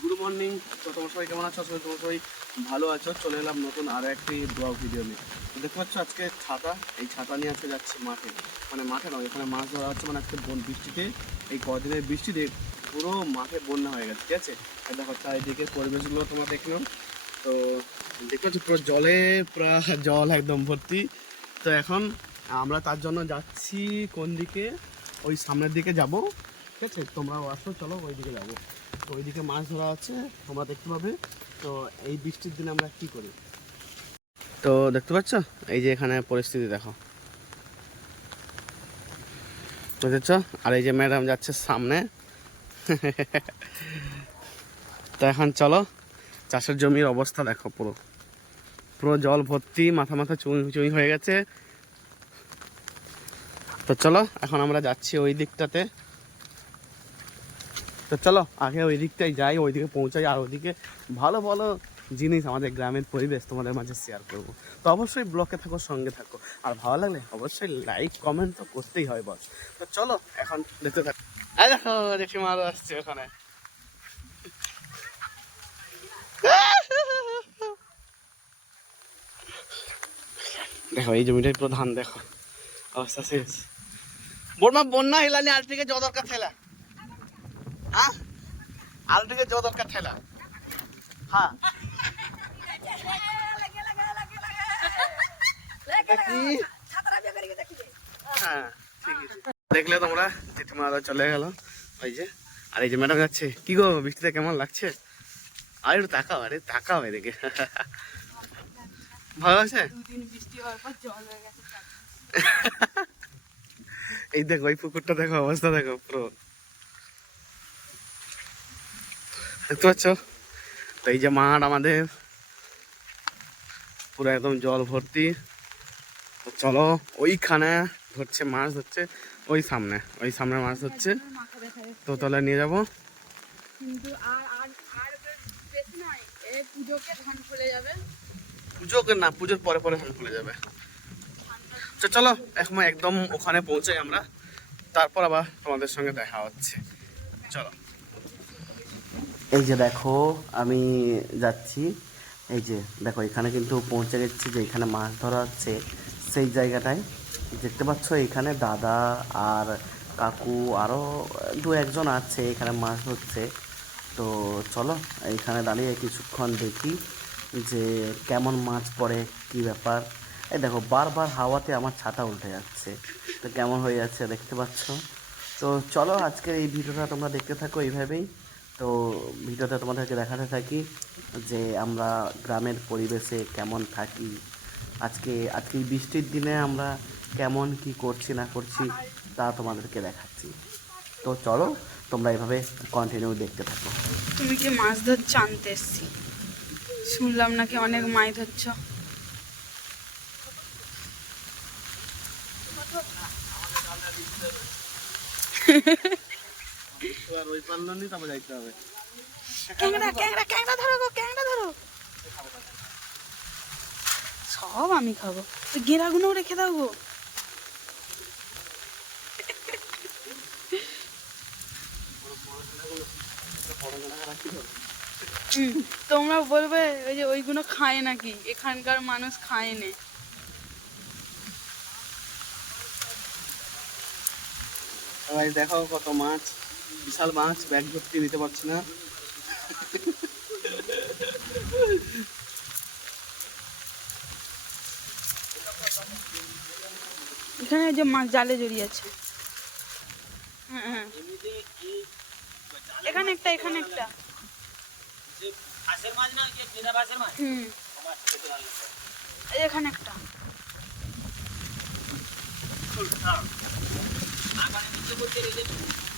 Good morning তো তোমার সবাই কেমন আছো? আসলে তোমার সবাই ভালো আছো। চলে এলাম নতুন আরও একটি ব্লগ ভিডিও নিয়ে। দেখতে পাচ্ছ আজকে ছাতা। এই ছাতা নিয়ে আজকে যাচ্ছি মাঠে। মানে মাঠে নয়, এখানে মাছ ধরা হচ্ছে। মানে আজকে বন বৃষ্টিতে। এই কদিনের বৃষ্টিতে পুরো মাঠে বন্যা হয়ে গেছে, ঠিক আছে? আর দেখো, চারিদিকে পরিবেশগুলো তোমরা দেখল তো দেখতে পাচ্ছ, পুরো জলে, পুরো জল একদম ভর্তি। তো এখন আমরা তার জন্য যাচ্ছি কোন দিকে? ওই সামনের দিকে যাব। ঠিক আছে? তোমরাও আসো, চলো ওই দিকে যাব। তো ওইদিকে মাছ ধরা আছে, তোমরা দেখতে পাবে। তো এই বৃষ্টির দিনে আমরা কি করি? তো দেখতে পাচ্ছ? এই যে এখানে পরিস্থিতি দেখো। বুঝেছ? আর এই যে ম্যাডাম যাচ্ছে সামনে। তো এখন চলো, চাষের জমির অবস্থা দেখো পুরো। পুরো জল ভর্তি, মাথা মাথা চুই চুই হয়ে গেছে। তো চলো, এখন আমরা যাচ্ছি ওই দিকটাতে। তো চলো, আগে ওই দিকটাই যাই, ওইদিকে পৌঁছাই, আর ওইদিকে ভালো ভালো জিনিস আমাদের গ্রামের পরিবেশ তোমাদের মাঝে শেয়ার করব। তো অবশ্যই ব্লকে থাকো, সঙ্গে থাকো। আর ভালো লাগলে অবশ্যই লাইক কমেন্ট তো করতেই হয় বস তো চলো, এখন দেখতে থাকো। দেখো জেঠিমা আরও আসছে ওখানে। দেখো, এই জমিটাই প্রধান ধান, দেখো। অবস্থা শেষ। বর্মা বন্যা হেলানি আজ থেকে জ দরকার ঠেলা। হ্যাঁ। আলু থেকে জ দরকার ঠেলা হ্যাঁ হ্যাঁ ঠিক আছে দেখলে তোমরা জেঠিমা আরও চলে গেল। ওই যে আর এই যে ম্যাডাম যাচ্ছে। কি গো বৃষ্টিতে কেমন লাগছে? আর একটু তাকাও আরে তাকাও এদিকে। ভালো আছে? এই দেখো ওই পুকুরটা দেখো অবস্থা দেখো পুরো। দেখতে পাচ্ছ? তো এই যে মাঠ আমাদের। পুরো একদম জল ভর্তি। তো চলো ওইখানে ধরছে মাছ ধরছে ওই সামনে ওই সামনে মাছ ধরছে। তো তাহলে নিয়ে যাব। পুজোকে যাবে। না পুজোর পরে পরে ধান খুলে যাবে। তো চলো এখন একদম ওখানে পৌঁছাই আমরা। তারপর আবার তোমাদের সঙ্গে দেখা হচ্ছে। চলো। এই যে দেখো, আমি যাচ্ছি। এই যে, দেখো, এখানে কিন্তু পৌঁছে গেছি যে এখানে মাছ ধরা হচ্ছে। সেই জায়গাটায় দেখতে পাচ্ছ, এখানে দাদা আর কাকু আরও দু একজন আছে, এখানে মাছ ধরছে। তো চলো এইখানে দাঁড়িয়ে কিছুক্ষণ দেখি যে কেমন মাছ পড়ে, কি ব্যাপার। এই দেখো, বারবার হাওয়াতে আমার ছাতা উল্টে যাচ্ছে। তো কেমন হয়ে যাচ্ছে দেখতে পাচ্ছ? তো চলো, আজকের এই ভিডিওটা তোমরা দেখতে থাকো এইভাবেই। তো ভিডিওতে তোমাদেরকে দেখাতে থাকি যে আমরা গ্রামের পরিবেশে কেমন থাকি। আজকে আজকে বৃষ্টির দিনে আমরা কেমন কি করছি, না করছি তা তোমাদেরকে দেখাচ্ছি। তো চলো, তোমরা এভাবে কন্টিনিউ দেখতে থাকো। তুমি কি মাছ ধরছো আনতে এসছি? শুনলাম নাকি অনেক মাছ ধরছ। আর ওই পারল নি তারপর যাইতে হবে। ক্যাংড়া ক্যাংড়া ক্যাংড়া ধরো গো ক্যাংড়া ধরো। সব আমি খাব। গেরাগুলো রেখে দাও গো। তোমরা বলবে ওই যে ওইগুলো খায় নাকি? এখানকার মানুষ খায় না। দেখো কত মাছ। বিশাল মাছ, ব্যাগ ভর্তি নিতে পারছি না। এখানে যে মাছ জালে জড়িয়ে আছে। হ্যাঁ হ্যাঁ। এখানে একটা এখানে একটা।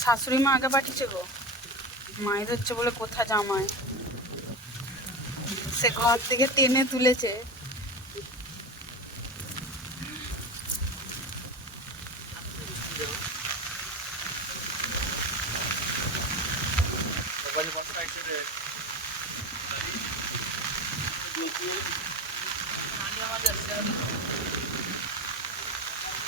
শাশুড়ি মা আগে পাঠিয়েছে গো। মায়ের হচ্ছে বলে কোথা জামাই। সে ঘর থেকে টেনে তুলেছে।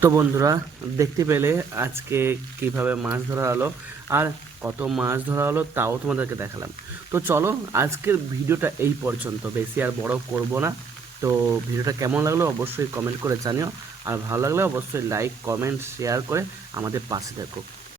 তো বন্ধুরা, দেখতে পেলে আজকে কীভাবে মাছ ধরা হলো আর কত মাছ ধরা হলো তাও তোমাদেরকে দেখালাম। তো চলো, আজকের ভিডিওটা এই পর্যন্ত। বেশি আর বড় করব না। তো ভিডিওটা কেমন লাগল অবশ্যই কমেন্ট করে জানিও। আর ভালো লাগলে অবশ্যই লাইক কমেন্ট শেয়ার করে আমাদের পাশে দেখো